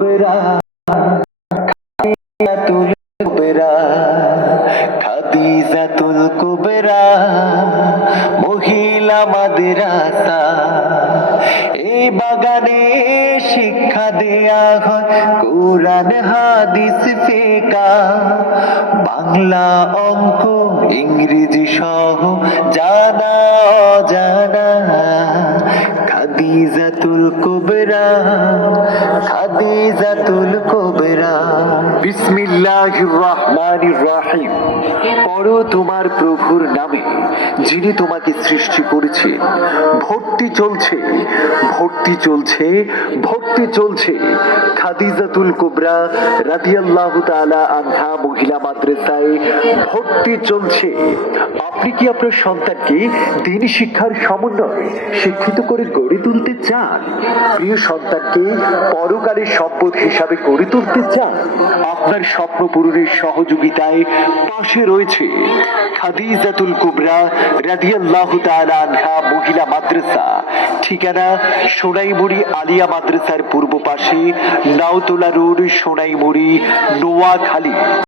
কুবরা খাদিজাতুল কুবরা খাদিজাতুল কুবরা মহিলা মাদ্রাসা। এই বাগানে শিক্ষা দেয়া হয় কোরআন হাদিস ফিকহ, বাংলা অঙ্ক ইংরেজি সহ জানা অজানা। খাদিজাতুল কুবরা খাদিজাতুল কুবরা। বিসমিল্লাহির রহমানির রহিম। পড়ো তোমার প্রভুর নামে যিনি তোমাকে সৃষ্টি করেছে। ভর্তি চলছে, ভর্তি চলছে, ভর্তি চলছে খাদিজাতুল কুবরা রাদিয়াল্লাহু তাআলা আনহা মহিলা মাদ্রাসায় ভর্তি চলছে। আপনি কি আপনার সন্তানকে দ্বীনি শিক্ষার সমন্বয়ে শিক্ষিত করে গড়ে তুলতে চান? প্রিয় সন্তানকে পরকালের সম্পদ হিসাবে গড়ে তুলতে চান? আপনার স্বপ্ন পূরণের সহযোগিতায় পাশে রয়েছে খাদিজাতুল কুবরা রাদিয়াল্লাহু তাআলা আনহা মহিলা মাদ্রাসা। ঠিকানা সোনাইমুড়ি আলিয়া মাদ্রাসার পূর্ব পাশে, নাওতলা রোড, সোনাইমুড়ি, নোয়াখালী।